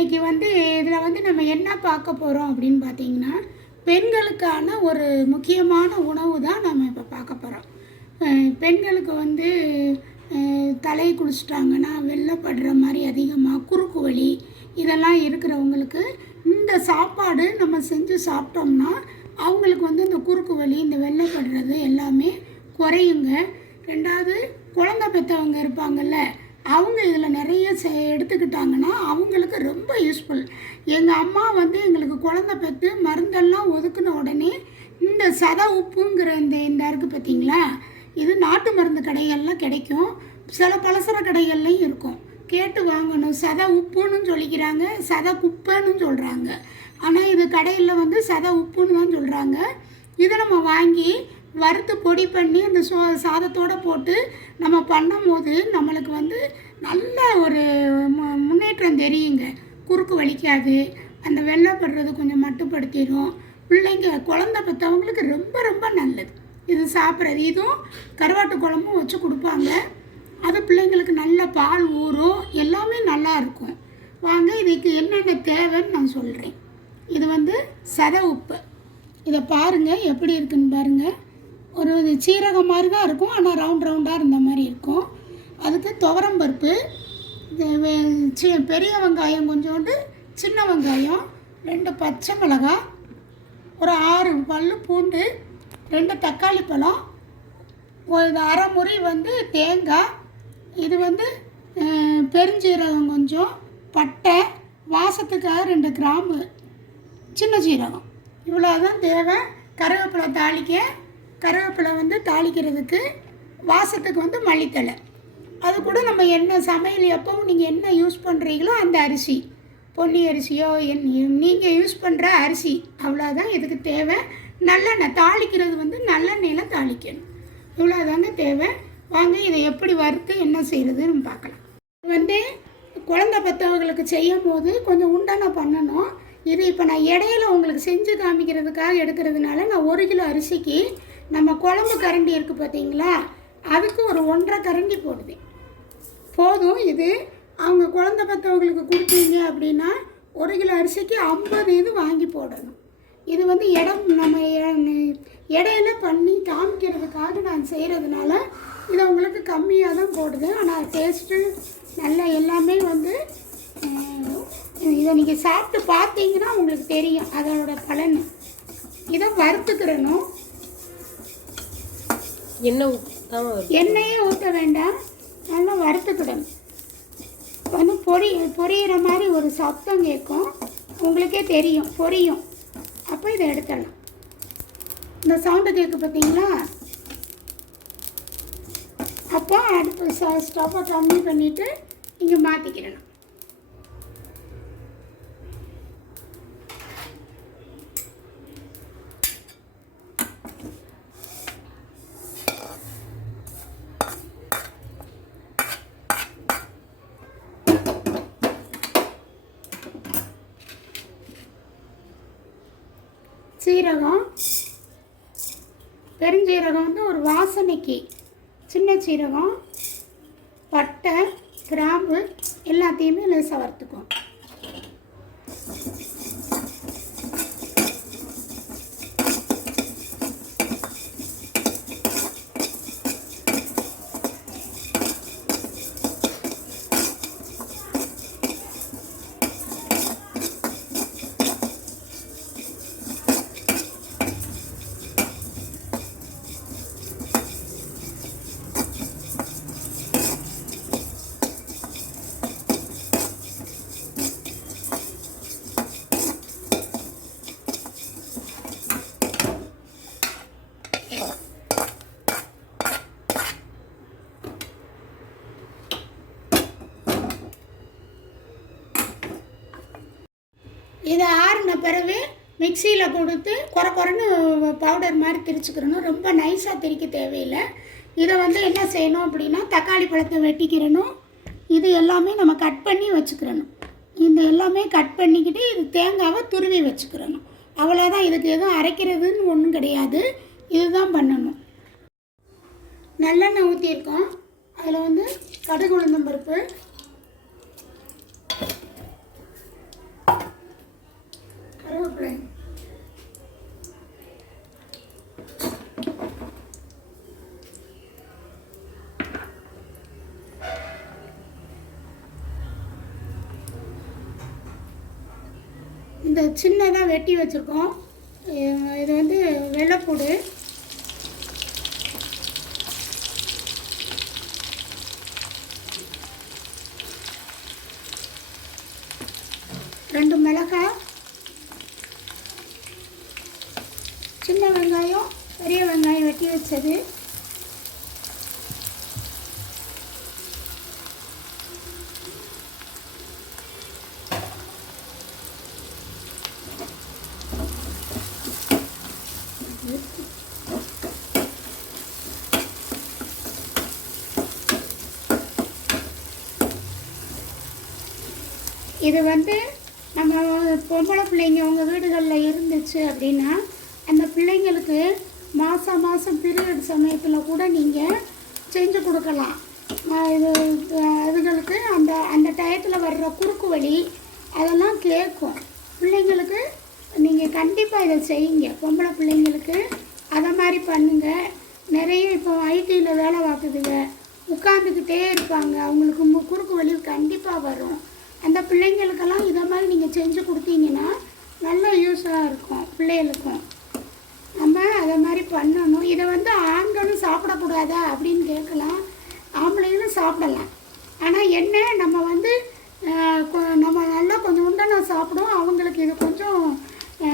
இன்றைக்கி வந்து இதில் வந்து நம்ம என்ன பார்க்க போகிறோம் அப்படின்னு பார்த்தீங்கன்னா, பெண்களுக்கான ஒரு முக்கியமான உணவு தான் நம்ம இப்போ பார்க்க போகிறோம். பெண்களுக்கு வந்து தலை குளிச்சிட்டாங்கன்னா வெள்ளைப்படுற மாதிரி அதிகமாக குறுக்கு வலி இதெல்லாம் இருக்கிறவங்களுக்கு இந்த சாப்பாடு நம்ம செஞ்சு சாப்பிட்டோம்னா அவங்களுக்கு வந்து இந்த குறுக்கு வலி இந்த வெள்ளைப்படுறது எல்லாமே குறையுங்க. ரெண்டாவது, குழந்தை பெற்றவங்க இருப்பாங்கள்ல, அவங்க இதில் நிறைய எடுத்துக்கிட்டாங்கன்னா அவங்களுக்கு ரொம்ப யூஸ்ஃபுல். எங்கள் அம்மா வந்து எங்களுக்கு குழந்தை பெற்று மருந்தெல்லாம் ஒதுக்குன உடனே இந்த சத உப்புங்கிற இந்த இருக்குது பார்த்தீங்களா, இது நாட்டு மருந்து கடைகள்லாம் கிடைக்கும், சில பலசர கடைகள்லையும் இருக்கும். கேட்டு வாங்கணும். சத உப்புன்னு சொல்லிக்கிறாங்க, சத குப்பைன்னு சொல்கிறாங்க. ஆனால் இது கடையில் வந்து சத உப்புன்னு தான் சொல்கிறாங்க. இதை நம்ம வாங்கி வறுத்து பொடி பண்ணி அந்த சாதத்தோடு போட்டு நம்ம பண்ணும் போது நம்மளுக்கு வந்து நல்ல ஒரு முன்னேற்றம் தெரியுங்க. குறுக்கு வலிக்காது, அந்த வெள்ளைப்படுறது கொஞ்சம் மட்டுப்படுத்திடும். பிள்ளைங்க குழந்தை பெற்றவங்களுக்கு ரொம்ப ரொம்ப நல்லது இது சாப்பிட்றது. இதுவும் கருவாட்டு குழம்பும் வச்சு கொடுப்பாங்க. அது பிள்ளைங்களுக்கு நல்ல பால் ஊறும், எல்லாமே நல்லா இருக்கும். வாங்க இதுக்கு என்னென்ன தேவைன்னு நான் சொல்கிறேன். இது வந்து சத உப்பு. இதை பாருங்கள் எப்படி இருக்குன்னு பாருங்கள். ஒரு சீரகம் மாதிரி தான் இருக்கும், ஆனால் ரவுண்ட் ரவுண்டாக இருந்த மாதிரி இருக்கும். அதுக்கு துவரம்பருப்பு, பெரிய வெங்காயம் கொஞ்சோண்டு, சின்ன வெங்காயம், 2 பச்சை மிளகாய், ஒரு 6 பல் பூண்டு, 2 தக்காளி பழம், ஒரு அரை முறி வந்து தேங்காய், இது வந்து பெருஞ்சீரகம் கொஞ்சம், பட்டை, வாசத்துக்காக 2 கிராம்பு, சின்ன சீரகம், இவ்வளோ தான் தேவை. கருவேப்பிலை வந்து தாளிக்கிறதுக்கு, வாசத்துக்கு வந்து மல்லித்தழை. அது கூட நம்ம என்ன சமையல் எப்பவும் நீங்கள் என்ன யூஸ் பண்ணுறீங்களோ அந்த அரிசி, பொன்னி அரிசியோ நீங்கள் யூஸ் பண்ணுற அரிசி, அவ்வளோதான் இதுக்கு தேவை. நல்லெண்ணெய் தாளிக்கிறது வந்து நல்லெண்ணெயில் தாளிக்கணும். இவ்வளோதாங்க தேவை. வாங்க இதை எப்படி வறுத்து என்ன செய்கிறதுன்னு பார்க்கலாம். வந்து குழந்தை பெற்றவங்களுக்கு செய்யும் போது கொஞ்சம் உண்டான பண்ணணும். இது இப்போ நான் இடையில உங்களுக்கு செஞ்சு காமிக்கிறதுக்காக எடுக்கிறதுனால நான் 1 கிலோ அரிசிக்கு நம்ம குழம்பு கரண்டி இருக்குது பார்த்தீங்களா, அதுக்கு ஒரு 1.5 கரண்டி போடுவேன் போதும். இது அவங்க குழந்தை பெற்றவங்களுக்கு கொடுத்தீங்க அப்படின்னா 1 கிலோ அரிசிக்கு 50 இது வாங்கி போடணும். இது வந்து நம்ம இடையில பண்ணி காமிக்கிறதுக்காக நான் செய்கிறதுனால இதை உங்களுக்கு கம்மியாக தான் போடுது. ஆனால் டேஸ்ட்டு நல்லா எல்லாமே வந்து இதை நீங்கள் சாப்பிட்டு பார்த்தீங்கன்னா உங்களுக்கு தெரியும் அதோட பலன். இதை வறுத்துக்கிறணும். எண்ணெயே ஊற்ற வேண்டாம், நல்லா வறுத்துக்கிடணும். வந்து பொரியிற மாதிரி ஒரு சத்தம் கேட்கும், உங்களுக்கே தெரியும் பொரியும். அப்போ இதை எடுத்துடலாம். இந்த சவுண்டு கேட்கு பார்த்தீங்களா, அப்போ அடுப்பு ஸ்டவ்வை கம்மி பண்ணிவிட்டு இங்கே மாற்றிக்கிடணும். சீரகம், பெருஞ்சீரகம் வந்து ஒரு வாசனைக்கு, சின்ன சீரகம், பட்டை, கிராம்பு எல்லாத்தையுமே லேசாக வறுத்துக்கும். இதை ஆறின பிறகு மிக்சியில் கொடுத்து குறைன்னு பவுடர் மாதிரி திரிச்சுக்கிறணும். ரொம்ப நைஸாக திரிக்க தேவையில்லை. இதை வந்து என்ன செய்யணும் அப்படின்னா, தக்காளி பழத்தை வெட்டிக்கிறணும். இது எல்லாமே நம்ம கட் பண்ணி வச்சுக்கிறணும். இந்த எல்லாமே கட் பண்ணிக்கிட்டு இது தேங்காவை துருவி வச்சுக்கிறணும். அவ்வளோதான். இதுக்கு எதுவும் அரைக்கிறதுன்னு ஒன்றும் கிடையாது, இதுதான் பண்ணணும். நல்லெண்ணெய் ஊற்றியிருக்கோம். அதில் வந்து கடுகு உளுந்தம் பருப்பு, இந்த சின்னதாக வெட்டி வச்சுருக்கோம். இது வந்து வெள்ளைப்பூடு, ரெண்டு மிளகாய், சின்ன வெங்காயம், பெரிய வெங்காயம் வெட்டி வச்சது, இது வந்து நம்ம பொம்பளை பிள்ளைங்க உங்கள் வீடுகளில் இருந்துச்சு அப்படின்னா அந்த பிள்ளைங்களுக்கு மாதம் மாதம் பீரியட் சமயத்தில் கூட நீங்கள் செஞ்சு கொடுக்கலாம். இது அதுங்களுக்கு அந்த அந்த டயத்தில் வர்ற குறுக்கு வலி அதெல்லாம் கேட்கும். பிள்ளைங்களுக்கு நீங்கள் கண்டிப்பாக இதை செய்யுங்க. பொம்பளை பிள்ளைங்களுக்கு அதை மாதிரி பண்ணுங்கள். நிறைய இப்போ ஐடியில் வேலை பார்க்குதுங்க, உட்காந்துக்கிட்டே இருப்பாங்க, அவங்களுக்கு குறுக்கு வலி கண்டிப்பாக வரும். அந்த பிள்ளைங்களுக்கெல்லாம் இதை மாதிரி நீங்கள் செஞ்சு கொடுத்தீங்கன்னா நல்ல யூஸாக இருக்கும் பிள்ளைகளுக்கும். நம்ம அதை மாதிரி பண்ணணும். இதை வந்து ஆண்களும் சாப்பிடக்கூடாதா அப்படின்னு கேட்கலாம். ஆம்பளைங்களும் சாப்பிடலாம். ஆனால் என்ன, நம்ம வந்து நம்ம நல்லா கொஞ்சம் உண்டனா சாப்பிடுவோம். அவங்களுக்கு இது கொஞ்சம்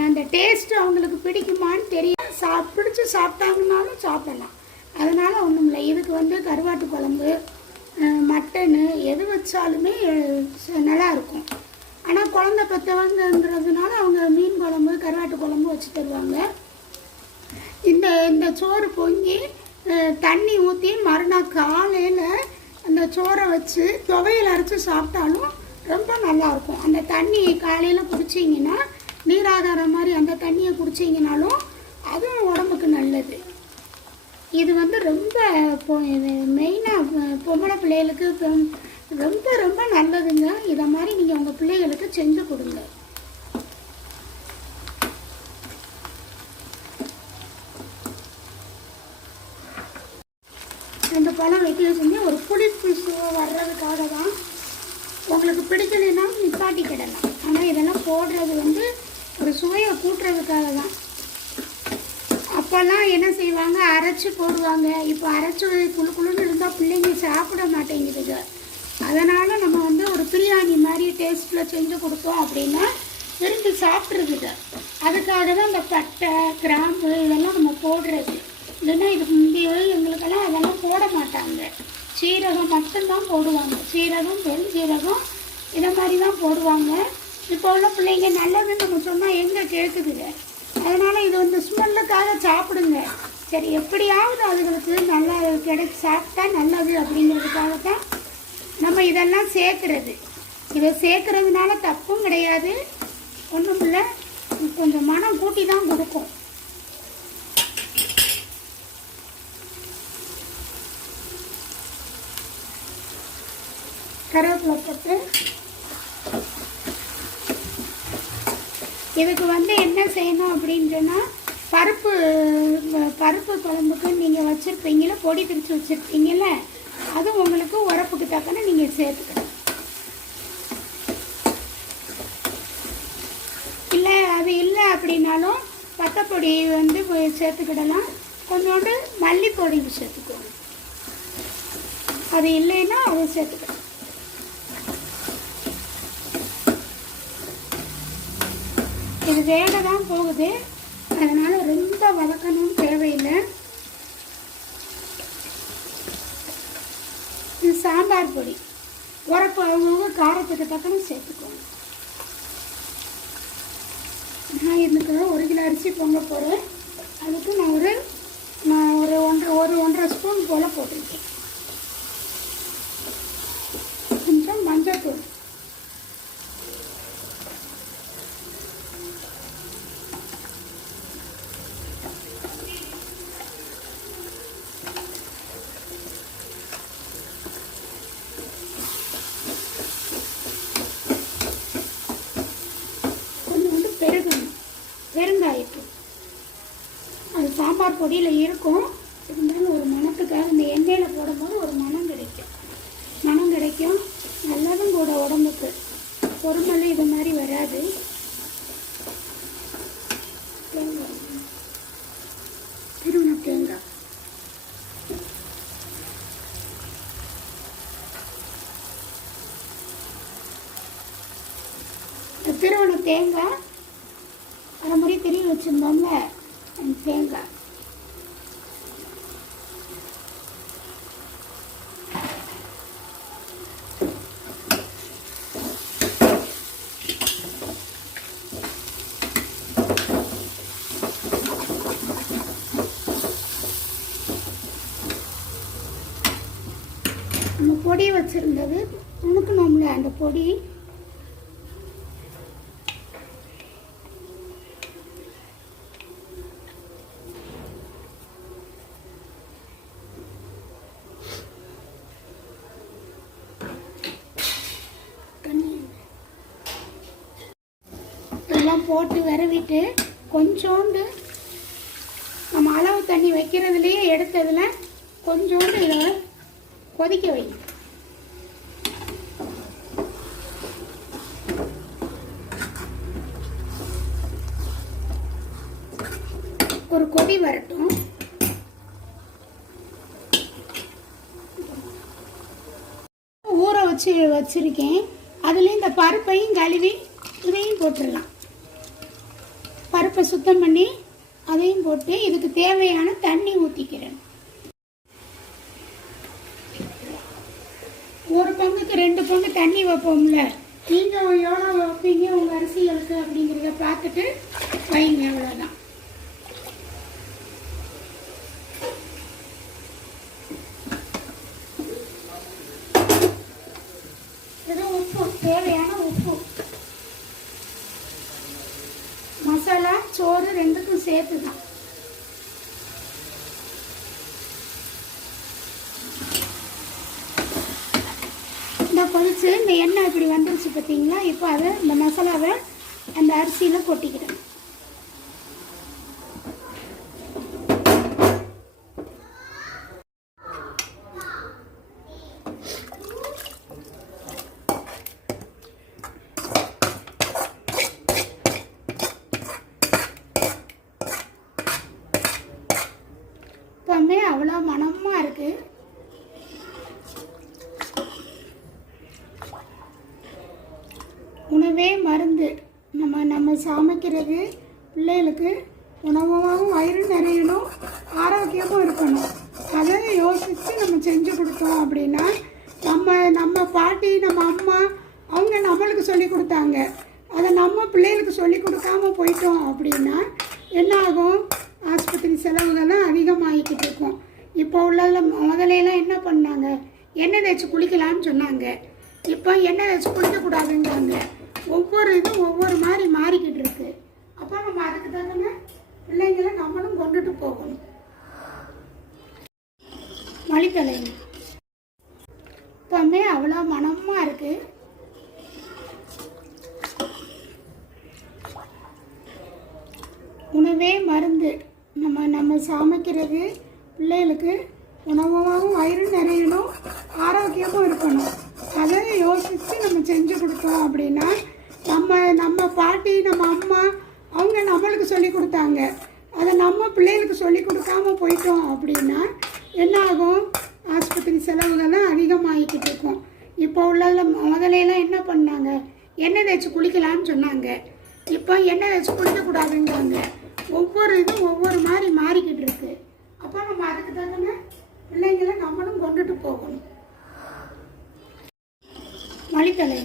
அந்த டேஸ்ட்டு அவங்களுக்கு பிடிக்குமான்னு தெரியும். பிடிச்சி சாப்பிட்டாங்கன்னாலும் சாப்பிடலாம். அதனால் ஒன்றும் இல்லை. இதுக்கு வந்து கருவாட்டு குழம்பு, மட்டனு எது வச்சாலுமே நல்லாயிருக்கும். ஆனால் குழந்த பெற்றவங்கன்றதுனால அவங்க மீன் குழம்பு, கருவாட்டு குழம்பு வச்சு தருவாங்க. இந்த சோறு பொங்கி தண்ணி ஊற்றி மறுநாள் காலையில் அந்த சோறை வச்சு துவையல் அரைச்சி சாப்பிட்டாலும் ரொம்ப நல்லாயிருக்கும். அந்த தண்ணி காலையில் குடிச்சிங்கன்னா நீராகாரம் மாதிரி அந்த தண்ணியை குடிச்சிங்கனாலும் அதுவும் உடம்புக்கு நல்லது. இது வந்து ரொம்ப மெயினாக பொம்பளை பிள்ளைகளுக்கு ரொம்ப ரொம்ப நல்லதுங்க. இதை மாதிரி நீங்கள் உங்கள் பிள்ளைகளுக்கு செஞ்சு கொடுங்க. ரெண்டு பழம் வெட்டி வச்சுருந்தே ஒரு புளிப்பு சுவை வர்றதுக்காக தான். உங்களுக்கு பிடிக்கலைன்னா நிப்பாட்டிக்கிடலாம். ஆனால் இதெல்லாம் போடுறது வந்து ஒரு சுவையை கூட்டுறதுக்காக தான். அப்போல்லாம் என்ன செய்வாங்க, அரைச்சி போடுவாங்க. இப்போ அரைச்சி குழு குழுன்னு இருந்தால் பிள்ளைங்க சாப்பிட மாட்டேங்குதுங்க. அதனால் நம்ம வந்து ஒரு பிரியாணி மாதிரி டேஸ்ட்டில் செஞ்சு கொடுத்தோம் அப்படின்னா விரும்பி சாப்பிட்றதுங்க. அதுக்காக தான் இந்த பட்டை, கிராம்பு இதெல்லாம் நம்ம போடுறது. இல்லைன்னா இதுக்கு முந்தைய எங்களுக்கெல்லாம் அதெல்லாம் போட மாட்டாங்க. சீரகம் மட்டும்தான் போடுவாங்க. சீரகம், பெருஞ்சீரகம் இதை மாதிரி தான் போடுவாங்க. இப்போ உள்ள பிள்ளைங்க நல்லதுன்னு நம்ம சொன்னால் எங்கே கேட்குதுங்க. அதனால் இது வந்து ஸ்மெல்லுக்காக சாப்பிடுங்க. சரி, எப்படியாவது அதுகளுக்கு நல்லா கிடைச்சி சாப்பிட்டா நல்லது அப்படிங்கிறதுக்காக தான் நம்ம இதெல்லாம் சேர்க்குறது. இதை சேர்க்குறதுனால தப்பும் கிடையாது, ஒன்றும் இல்லை. கொஞ்சம் மனம் கூட்டி தான் கொடுக்கும். கருவேப்பிலை போட்டு இதுக்கு வந்து என்ன செய்யணும் அப்படின்னு சொன்னால், பருப்பு குழம்புக்கு நீங்கள் வச்சுருப்பீங்கள, பொடி பிரித்து வச்சுருப்பீங்கள, அது உங்களுக்கு உரப்புக்கு தக்கன நீங்கள் சேர்த்துக்கணும். இல்லை அது இல்லை அப்படின்னாலும் பத்தைப்பொடி வந்து சேர்த்துக்கிடலாம். கொஞ்சோண்டு மல்லிப்பொடி சேர்த்துக்கணும். அது இல்லைன்னா அதை சேர்த்துக்கணும். இது வேக தான் போகுது, அதனால் ரொம்ப வதக்கணும்னு தேவையில்லை. இது சாம்பார் பொடி, உரப்பு அவங்க காரத்துக்கு தக்கன சேர்த்துக்கோங்க. நான் இதுக்கு 1 கிலோ அரிசி பொங்க போகிறேன். அதுக்கு நான் ஒரு 1.5 ஸ்பூன் போல் போட்டிருக்கேன். கொஞ்சம் மஞ்சள் தூள், பெருங்காயத்தூள். அது சாம்பார் பொடியில் இருக்கும், இருந்தாலும் ஒரு மணத்துக்காக இந்த எண்ணெயில் போடும்போது ஒரு மணம் கிடைக்கும். நல்லதும் கூட உடம்புக்கு. பொறுமலை இது மாதிரி வராது. திருவண்ண தேங்காய் அரை முறை திரி வச்சுருந்தோம்ல தேங்காய். நம்ம பொடி வச்சுருந்தது உணுக்கணும்ல அந்த பொடி எல்லாம் போட்டு விரவிட்டு கொஞ்சோண்டு நம்ம அளவு தண்ணி வைக்கிறதுலேயே எடுத்ததில் கொஞ்சோண்டு இதை கொதிக்க வை. ஒரு கொதி வரட்டும். ஊற வச்சிருக்கேன். அதுலேயும் இந்த பருப்பையும் கழுவி இதையும் போட்டுடலாம். பருப்பை சுத்தம் பண்ணி அதையும் போட்டு இதுக்கு தேவையான தண்ணி ஊற்றிக்கிறேன். ஒரு பங்குக்கு 2 பங்கு தண்ணி வைப்போம்ல, நீங்கள் எவ்வளோ வைப்பீங்க உங்கள் அரிசிகளுக்கு அப்படிங்கிறத பார்த்துட்டு வைங்க. அவ்வளோதான். இது உப்பு, தேவையான உப்பு. மசாலா சோறு ரெண்டுக்கும் சேர்த்து தான். கொதிச்சு இந்த எண்ணெய் இப்படி வந்துருச்சு பார்த்தீங்களா. இப்போ அதை இந்த மசாலாவை அந்த அரிசியில் கொட்டிக்கிடணும். இப்போமே அவ்வளோ மணமாக இருக்குது. உணவே மருந்து. நம்ம சமைக்கிறது பிள்ளைகளுக்கு உணவாகவும் வயிறு நிறையணும், ஆரோக்கியமும் இருக்கணும். அதை யோசித்து நம்ம செஞ்சு கொடுத்தோம் அப்படின்னா நம்ம பாட்டி நம்ம அம்மா அவங்க நம்மளுக்கு சொல்லி கொடுத்தாங்க. அதை நம்ம பிள்ளைகளுக்கு சொல்லி கொடுக்காம போயிட்டோம் அப்படின்னா என்ன ஆகும்? ஆஸ்பத்திரி செலவுகள்லாம் அதிகமாகிக்கிட்டு இருக்கும். இப்போ முதலையெல்லாம் என்ன பண்ணாங்க? எண்ணெய் தேய்ச்சி குளிக்கலான்னு சொன்னாங்க. இப்போ எண்ணெய் தேய்ச்சி குளிக்கக்கூடாதுங்கிறாங்க. ஒவ்வொரு இதுவும் ஒவ்வொரு மாதிரி மாறிக்கிட்டு இருக்கு. அப்போ நம்ம அதுக்கு தகுந்த பிள்ளைங்களை நம்மளும் கொண்டுட்டு போகணும். மல்லித்தலை இப்போமே அவ்வளோ மணமாக இருக்குது. உணவே மருந்து. நம்ம சமைக்கிறது பிள்ளைகளுக்கு உணவாகவும் வயிறு நிறையணும், ஆரோக்கியமும் இருக்கணும். அதை யோசித்து நம்ம செஞ்சு கொடுத்தோம் அப்படின்னா நம்ம பாட்டி நம்ம அம்மா அவங்க நம்மளுக்கு சொல்லி கொடுத்தாங்க. அதை நம்ம பிள்ளைகளுக்கு சொல்லி கொடுக்காம போயிட்டோம் அப்படின்னா என்ன ஆகும்? ஆஸ்பத்திரி செலவுகள்லாம் அதிகமாகிக்கிட்டு இருக்கும். இப்போ முதலையெல்லாம் என்ன பண்ணாங்க? எண்ணெய் தேய்ச்சி குளிக்கலான்னு சொன்னாங்க. இப்போ எண்ணெய் தேய்ச்சி குளிக்கக்கூடாதுங்கிறாங்க. ஒவ்வொரு இதுவும் ஒவ்வொரு மாதிரி மாறிக்கிட்டு இருக்கு. அப்போ நம்ம அதுக்கு தகுந்த பிள்ளைங்களை நம்மளும் கொண்டுட்டு போகணும். மல்லித்தலை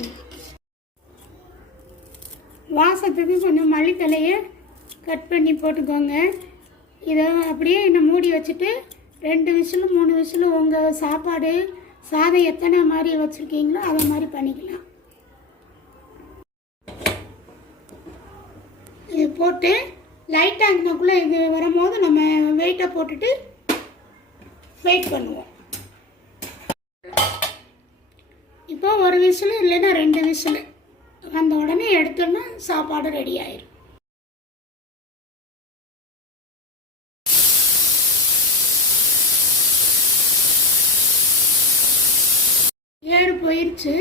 வாசத்துக்கு கொஞ்சம் மல்லித்தலையை கட் பண்ணி போட்டுக்கோங்க. இதை அப்படியே இன்னும் மூடி வச்சுட்டு 2 விசிலு 3 விசிலு உங்கள் சாதம் எத்தனை மாதிரி வச்சுருக்கீங்களோ அதை மாதிரி பண்ணிக்கலாம். இது போட்டு லைட்டாக இருந்தக்குள்ளே இது வரும்போது நம்ம வெயிட்டை போட்டுட்டு வெயிட் பண்ணுவோம். இப்போ 1 விசிலு இல்லைன்னா 2 விசிலு வந்த உடனே எடுத்தோன்னா சாப்பாடு ரெடி ஆயிடும். ஏறு போயிடுச்சு.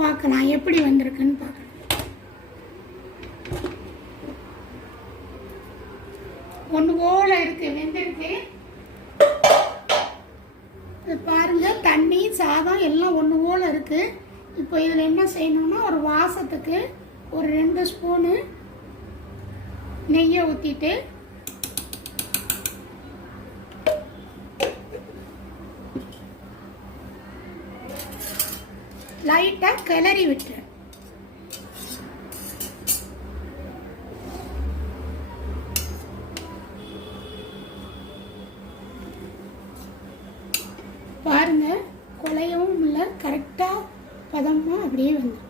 பார்க்கலாம் எப்படி வந்திருக்குன்னு பார்க்கலாம். ஒன்று போல இருக்கு, வெந்திருக்கு. பாருங்க, தண்ணி சாதம் எல்லாம் ஒன்று போல இருக்கு. இப்போ இதில் என்ன செய்யணும்னா ஒரு வாசத்துக்கு ஒரு 2 ஸ்பூனு நெய்யை ஊற்றிட்டு லைட்டாக கிளறி விட்டுரு. பாருங்க, குலையவும் இல்லை, கரெக்டாக பதமாக அப்படியே வந்து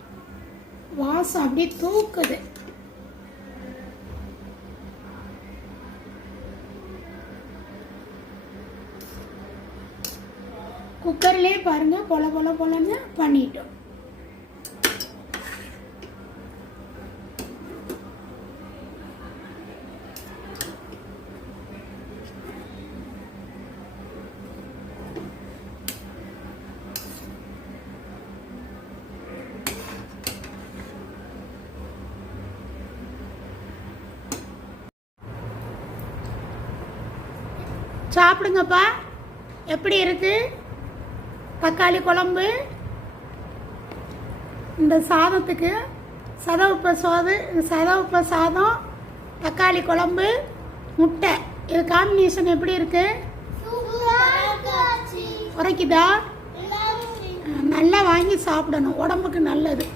வாசம் அப்படியே தூக்குது. குக்கர்லேயே பாருங்கள் பொல பொல பொலன்னு பண்ணிட்டோம். சாப்பிடுங்கப்பா. எப்படி இருக்கு தக்காளி குழம்பு? இந்த சாதத்துக்கு சதவப்ப சாதம், தக்காளி குழம்பு, முட்டை, இது காம்பினேஷன் எப்படி இருக்கு? உரைக்குதா? நல்லா வாங்கி சாப்பிடணும், உடம்புக்கு நல்லது.